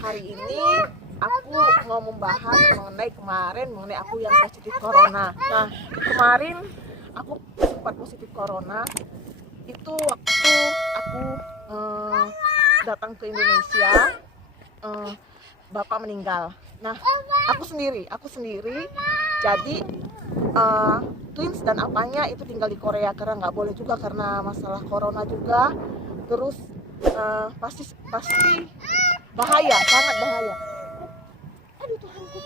hari ini aku mau membahas mengenai aku yang positif corona. Nah, kemarin aku sempat positif corona itu waktu aku datang ke Indonesia, bapak meninggal. Nah, aku sendiri jadi twins dan apanya itu tinggal di Korea karena nggak boleh juga karena masalah corona juga. Terus pasti bahaya, sangat bahaya. Aduh Tuhanku.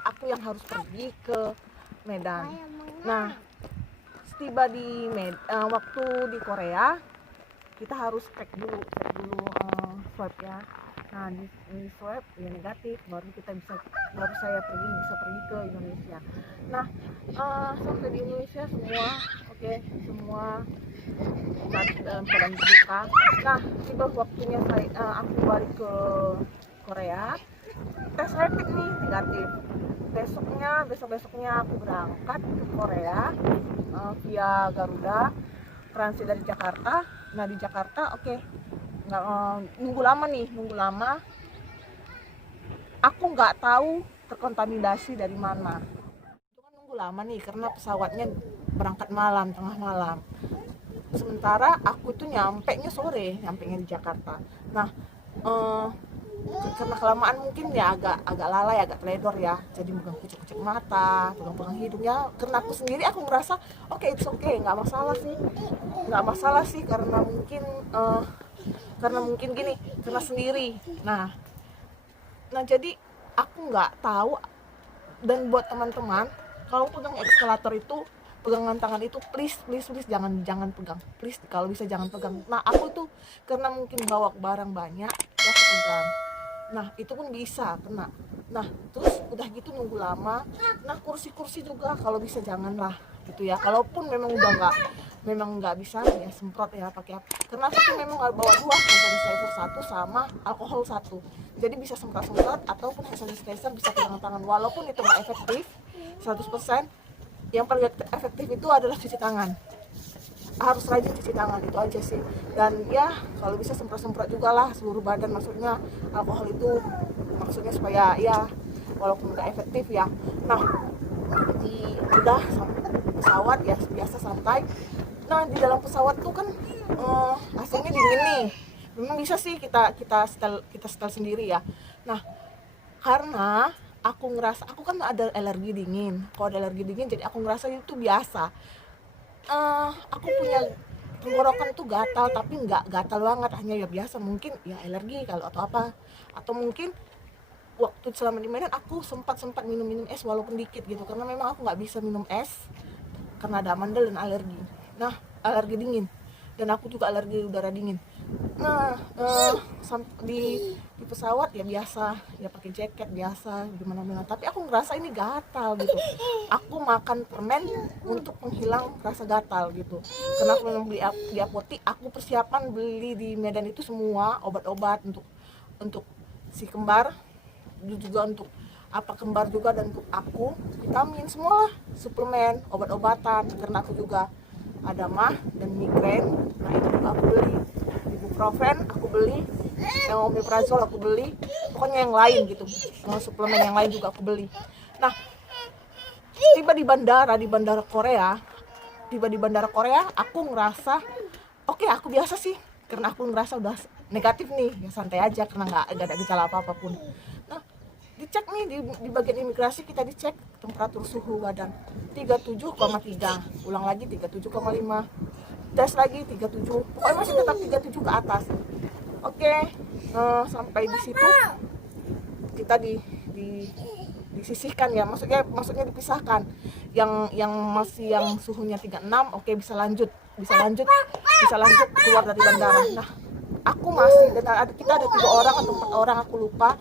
Aku yang harus pergi ke Medan. Nah, tiba di waktu di Korea kita harus cek dulu swab ya. Nah, di swab ya negatif, baru saya bisa pergi ke Indonesia. Nah, sampai di Indonesia semua dalam keadaan buka. Nah, tiba waktunya aku balik ke Korea, tes rapid nih negatif. Besoknya aku berangkat ke Korea via Garuda, transit dari Jakarta. Nah, di Jakarta nunggu lama. Aku nggak tahu terkontaminasi dari mana. Itu kan nunggu lama nih karena pesawatnya berangkat tengah malam. Sementara aku tuh nyampenya di Jakarta. Nah, karena kelamaan mungkin ya agak lalai, agak teledor ya, jadi megang kucek mata, pegang hidung ya. Karena aku sendiri aku merasa it's okay, nggak masalah sih karena mungkin gini, karena sendiri. Nah jadi aku nggak tahu. Dan buat teman-teman, kalau pegang eskalator itu, pegangan tangan itu please jangan pegang, please kalau bisa jangan pegang. Nah, aku tuh karena mungkin bawa barang banyak ya aku pegang. Nah, itu pun bisa kena. Nah, terus udah gitu nunggu lama. Nah, kursi juga kalau bisa janganlah gitu ya. Kalaupun memang nggak bisa ya semprot ya pakai apa. Karena aku tuh memang bawa 2, hand sanitizer 1 sama alkohol 1. Jadi bisa semprot ataupun hand sanitizer bisa pegangan tangan. Walaupun itu nggak efektif 100%, yang paling efektif itu adalah cuci tangan. Harus rajin cuci tangan, itu aja sih. Dan ya kalau bisa semprot juga lah seluruh badan, maksudnya alkohol itu maksudnya supaya ya walaupun nggak efektif ya. Nah, udah pesawat ya biasa santai. Nah, di dalam pesawat tuh kan AC-nya dingin nih. Memang bisa sih kita setel sendiri ya. Nah, karena aku ngerasa aku kan ada alergi dingin. Kalau ada alergi dingin jadi aku ngerasa itu biasa. Aku punya tenggorokan tuh gatal, tapi nggak gatal banget, hanya ya biasa, mungkin ya alergi kalau atau apa, atau mungkin waktu selama di Medan aku sempat minum es walaupun dikit gitu, karena memang aku nggak bisa minum es karena ada amandel dan alergi. Nah, alergi dingin, dan aku juga alergi udara dingin. Nah, di pesawat ya biasa, ya pakai jaket biasa gimana. Tapi aku ngerasa ini gatal gitu. Aku makan permen untuk penghilang rasa gatal gitu. Karena aku memang beli di apotek, aku persiapan beli di Medan itu semua obat-obat untuk si kembar, juga untuk apa kembar juga, dan untuk aku vitamin semua lah, suplemen, obat-obatan, karena aku juga ada mah dan migrain. Nah, itu juga aku beli. Ibuprofen aku beli, yang omeprazol aku beli, pokoknya yang lain gitu, suplemen yang lain juga aku beli. Nah, tiba di bandara Korea aku ngerasa aku biasa sih, karena aku ngerasa udah negatif nih, ya santai aja karena nggak ada gejala apapun. Nah, dicek nih di bagian imigrasi, kita dicek temperatur suhu badan 37,3, ulang lagi 37,5, tes lagi 37, pokoknya masih tetap 37 ke atas. Sampai di situ kita disisihkan ya, maksudnya dipisahkan. Yang suhunya 36 bisa lanjut keluar dari bandara. Nah, aku masih, dan kita ada 3 orang atau 4 orang aku lupa,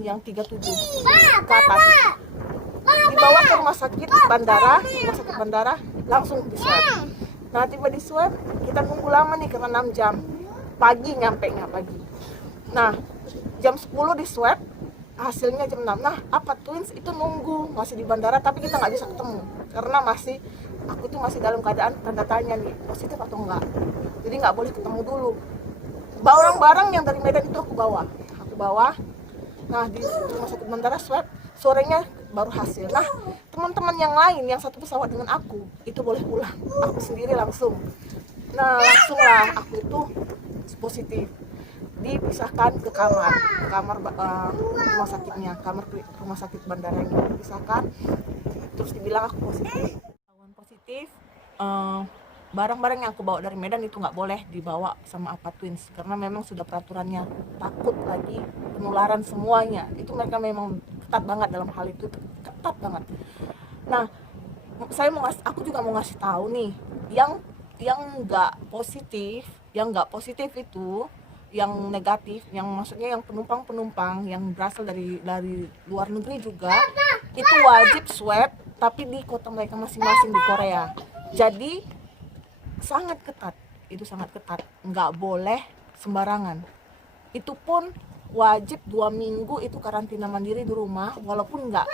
yang 37 ke atas. dibawa ke rumah sakit bandara, langsung di swab. Nah tiba di swab, kita nunggu lama nih karena 6 jam, pagi nyampe nya pagi. Nah jam 10 di swab, hasilnya jam 6. Nah apa twins itu nunggu masih di bandara, tapi kita nggak bisa ketemu karena aku tuh masih dalam keadaan tanda tanya nih, positif atau enggak. Jadi nggak boleh ketemu dulu. Barang-barang yang dari Medan itu aku bawa. Nah di rumah sakit bandara swab, sorenya baru hasil. Nah teman-teman yang lain yang satu pesawat dengan aku itu boleh pulang, aku sendiri langsung. Nah langsung lah aku itu positif, dipisahkan ke kamar rumah sakitnya, kamar rumah sakit bandaranya dipisahkan. Terus dibilang aku positif. Barang-barang yang aku bawa dari Medan itu nggak boleh dibawa sama Apa Twins karena memang sudah peraturannya, takut lagi penularan semuanya. Itu mereka memang ketat banget dalam hal itu, ketat banget. Nah aku juga mau ngasih tahu nih yang nggak positif itu, yang negatif, yang maksudnya yang penumpang yang berasal dari luar negeri juga itu wajib swab, tapi di kota mereka masing-masing di Korea. Jadi sangat ketat, nggak boleh sembarangan. Itu pun wajib 2 minggu itu karantina mandiri di rumah, walaupun nggak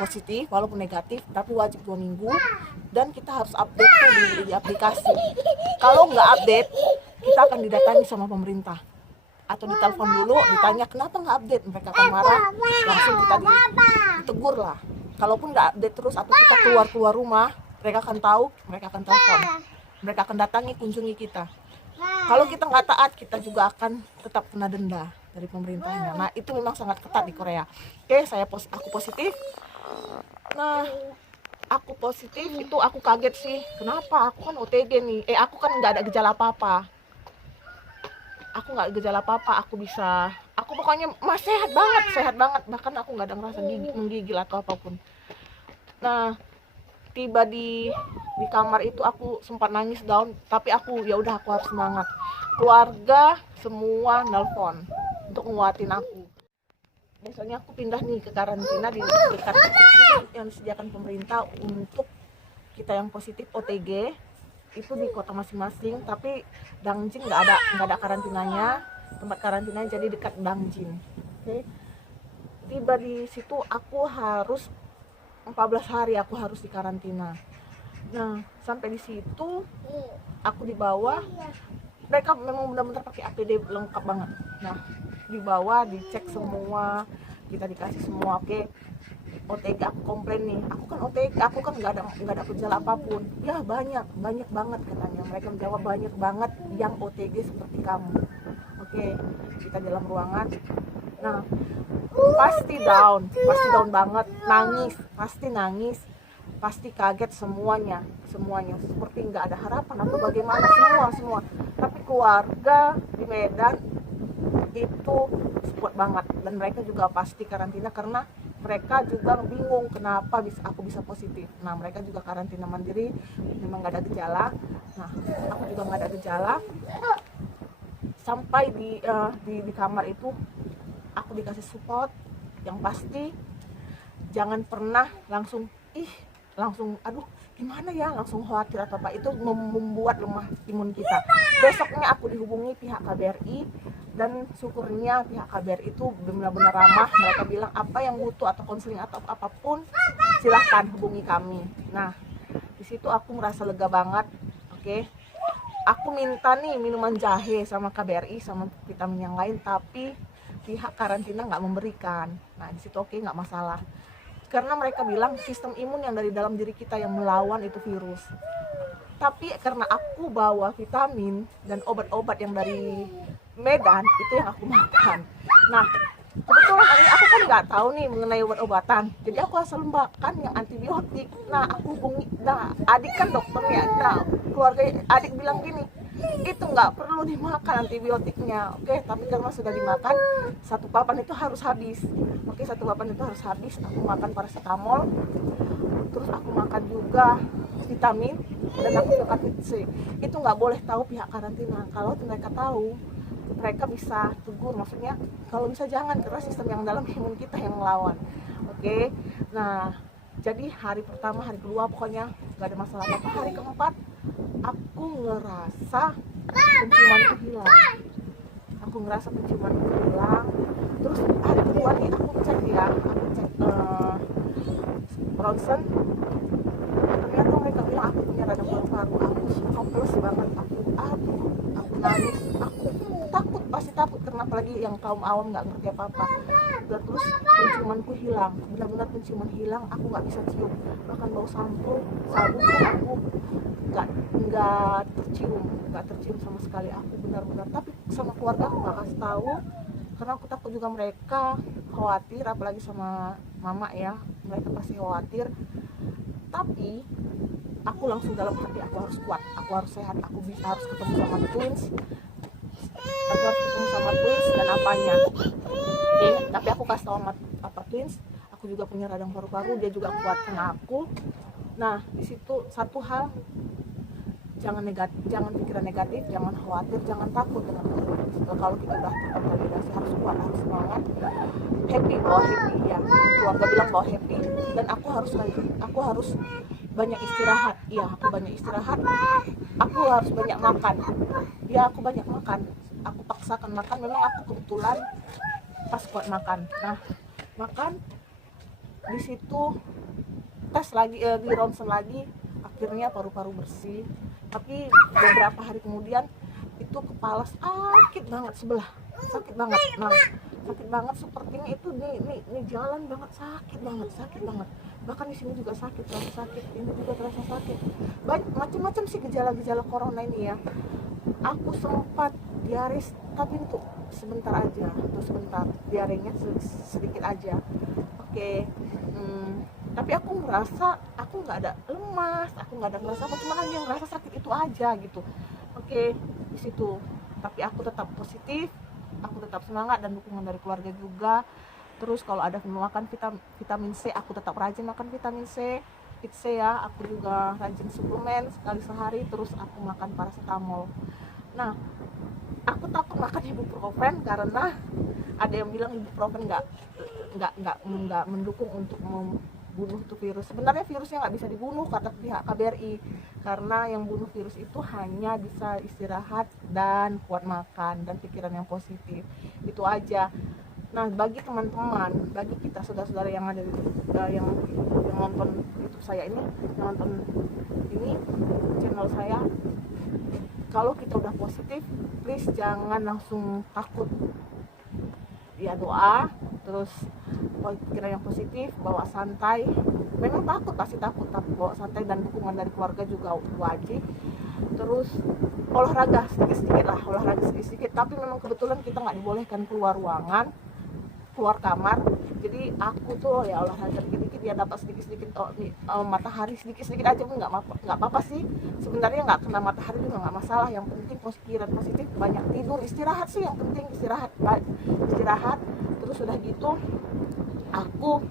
positif, walaupun negatif, tapi wajib 2 minggu. Dan kita harus update tuh di aplikasi. Kalau nggak update, kita akan didatangi sama pemerintah atau ditelepon dulu, ditanya kenapa nggak update, mereka akan marah, langsung kita ditegur lah. Kalaupun nggak update terus atau kita keluar rumah, mereka akan tahu, mereka akan telepon, mereka akan datangi, kunjungi kita. Kalau kita nggak taat, kita juga akan tetap kena denda dari pemerintahnya. Nah itu memang sangat ketat di Korea. Oke, aku positif. Nah aku positif itu aku kaget sih, kenapa aku kan OTG nih, aku kan nggak ada gejala apa-apa. Aku pokoknya masih sehat banget, bahkan aku nggak ada ngerasa menggigil atau apapun. Nah tiba di kamar itu aku sempat nangis down, tapi aku harus semangat. Keluarga semua nelpon untuk nguatin aku. Biasanya aku pindah nih ke karantina di dekat yang disediakan pemerintah untuk kita yang positif OTG itu di kota masing-masing, tapi Dangjin nggak ada karantinanya, tempat karantinanya jadi dekat Dangjin. Oke. Tiba di situ aku harus 14 hari aku harus di karantina. Nah sampai di situ aku dibawa, mereka memang benar-benar pakai APD lengkap banget. Nah dibawa, dicek semua, kita dikasih semua. Oke, OTG aku komplain nih, aku kan OTG, aku kan nggak ada gejala apapun. Ya banyak banget katanya, mereka menjawab banyak banget yang OTG seperti kamu. Oke, kita dalam ruangan. Nah pasti down banget, nangis, pasti kaget semuanya seperti nggak ada harapan atau bagaimana, semua. Tapi keluarga di Medan itu support banget, dan mereka juga pasti karantina karena mereka juga bingung kenapa aku bisa positif. Nah mereka juga karantina mandiri, memang nggak ada gejala. Nah aku juga nggak ada gejala. Sampai di kamar itu aku dikasih support yang pasti, jangan pernah langsung aduh gimana ya, langsung khawatir atau apa, itu membuat lemah imun kita. Besoknya aku dihubungi pihak KBRI, dan syukurnya pihak KBRI itu benar-benar ramah. Mereka bilang apa yang butuh atau konseling atau apapun silahkan hubungi kami. Nah di situ aku merasa lega banget. Oke. Aku minta nih minuman jahe sama KBRI sama vitamin yang lain, tapi pihak karantina nggak memberikan. Nah di situ oke, nggak masalah, karena mereka bilang sistem imun yang dari dalam diri kita yang melawan itu virus. Tapi karena aku bawa vitamin dan obat-obat yang dari Medan, itu yang aku makan. Nah kebetulan aku kan nggak tahu nih mengenai obat-obatan, jadi aku asal makan yang antibiotik. Nah aku hubungi, adik kan dokternya, keluarga adik bilang gini, itu nggak perlu dimakan antibiotiknya. Oke, tapi karena sudah dimakan, satu papan itu harus habis. Oke, satu papan itu harus habis. Aku makan paracetamol, terus aku makan juga vitamin, dan aku juga vitamin C. Itu nggak boleh tahu pihak karantina. Kalau mereka tahu, mereka bisa tegur, maksudnya kalau bisa jangan, karena sistem yang dalam imun kita yang melawan. Oke. Nah, jadi hari pertama, hari kedua pokoknya nggak ada masalah apa. Hari keempat aku ngerasa penciumanku hilang. Terus hari kedua nih aku cek ronsen, ternyata mereka bilang aku punya radang paru-paru. Aku hopeless banget, aku nangis, aku takut, pasti takut, karena apalagi yang kaum awam nggak ngerti apa-apa. Dan terus penciumanku hilang, benar-benar penciuman hilang, aku nggak bisa cium, bahkan bau sabun aku nggak tercium sama sekali. Aku benar-benar, tapi sama keluarga aku nggak kasih tahu, karena aku takut juga mereka khawatir, apalagi sama mama ya, mereka pasti khawatir. Tapi aku langsung dalam hati, aku harus kuat, aku harus sehat, harus ketemu sama twins, dan apanya. Oke, tapi aku kasih tahu sama papa twins, aku juga punya radang paru-paru, dia juga kuatkan aku. Nah, di situ satu hal, jangan pikiran negatif, jangan khawatir, jangan takut dengan kalau kita udah terkonsolidasi, harus kuat, harus semangat, happy ya, keluarga bilang bawa happy. Dan aku harus banyak istirahat, ya aku banyak istirahat, aku harus banyak makan, ya aku banyak makan, aku paksakan makan, memang aku kebetulan pas kuat makan. Nah, makan di situ, tes lagi, di ronsen lagi, akhirnya paru-paru bersih. Tapi beberapa hari kemudian itu kepala sakit banget sebelah, sakit banget. Nah, sakit banget sepertinya itu nih jalan banget, sakit banget. Bahkan di sini juga sakit, ini juga terasa sakit. Macam-macam sih gejala-gejala corona ini ya. Aku sempat diare, tapi itu sebentar aja, diarenya sedikit aja. Oke. Tapi aku ngerasa aku nggak ada lemas, aku nggak ada ngerasa apa, cuma hanya ngerasa sakit itu aja gitu. Oke, di situ. Tapi aku tetap positif, aku tetap semangat, dan dukungan dari keluarga juga. Terus kalau ada makan vitamin C, aku tetap rajin makan vitamin C ya. Aku juga rajin suplemen sekali sehari, terus aku makan paracetamol. Nah, aku takut makan ibuprofen karena ada yang bilang ibuprofen nggak mendukung untuk membunuh tuh virus. Sebenarnya virusnya nggak bisa dibunuh kata pihak KBRI, karena yang bunuh virus itu hanya bisa istirahat dan kuat makan dan pikiran yang positif. Itu aja. Nah, bagi teman-teman, bagi kita saudara-saudara yang ada yang nonton YouTube saya ini, yang nonton ini channel saya, kalau kita udah positif, please jangan langsung takut. Ya, doa, terus pikiran yang positif, bawa santai. Memang pasti takut, tapi bawa santai, dan dukungan dari keluarga juga wajib. Terus olahraga sedikit-sedikit, tapi memang kebetulan kita nggak dibolehkan keluar ruangan, keluar kamar. Jadi aku tuh ya olahraga dikit-dikit, ya dapat sedikit-sedikit matahari sedikit-sedikit aja pun nggak apa-apa sih. Sebenarnya nggak kena matahari juga nggak masalah. Yang penting pikiran positif, banyak tidur, istirahat sih yang penting, istirahat. Terus udah gitu aku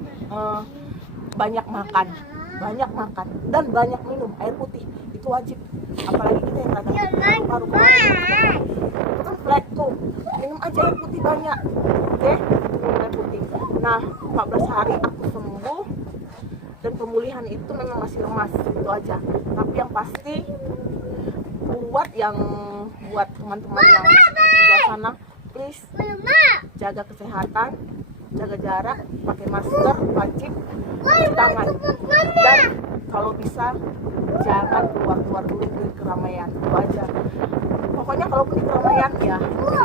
banyak makan dan banyak minum air putih, itu wajib. Apalagi kita yang ada paru-paru itu kan flat tuh, minum aja air putih banyak. Oke, minum air putih. Nah, 14 hari aku sembuh, dan pemulihan itu memang masih lemas, itu aja. Tapi yang pasti buat teman-teman yang di luar sana, please jaga kesehatan, jaga jarak, pakai masker wajib, cuci tangan, dan kalau bisa jangan keluar dulu dari keramaian. Itu aja. Pokoknya kalaupun di keramaian ya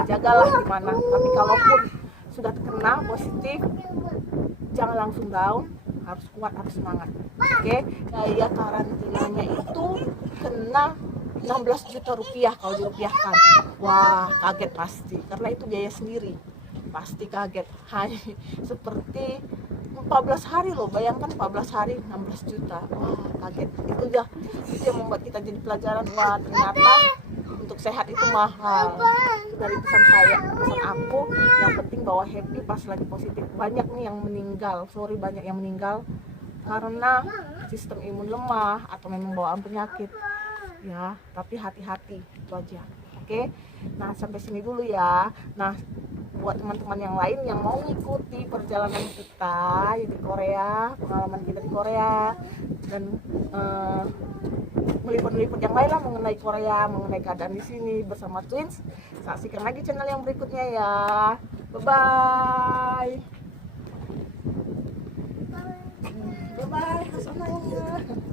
jagalah di mana. Tapi kalaupun sudah terkena positif, jangan langsung down, harus kuat, harus semangat. Oke, biaya karantinanya itu kena 16 juta rupiah kalau dirupiahkan. Wah, kaget pasti, karena itu biaya sendiri. Pasti kaget. Hanya seperti 14 hari loh, bayangkan 14 hari 16 juta. Wah, kaget. Itu yang membuat kita jadi pelajaran. Wah, ternyata untuk sehat itu mahal. Dari pesan aku, yang penting bawa happy pas lagi positif. Banyak nih yang meninggal, banyak yang meninggal karena sistem imun lemah atau memang bawaan penyakit ya. Tapi hati-hati, itu aja. Oke. Nah, sampai sini dulu ya. Nah, buat teman-teman yang lain yang mau ngikuti perjalanan kita di Korea, pengalaman kita di Korea, dan meliput-meliput yang lain lah mengenai Korea, mengenai keadaan di sini bersama Twins, saksikan lagi channel yang berikutnya ya. Bye bye. Bye bye.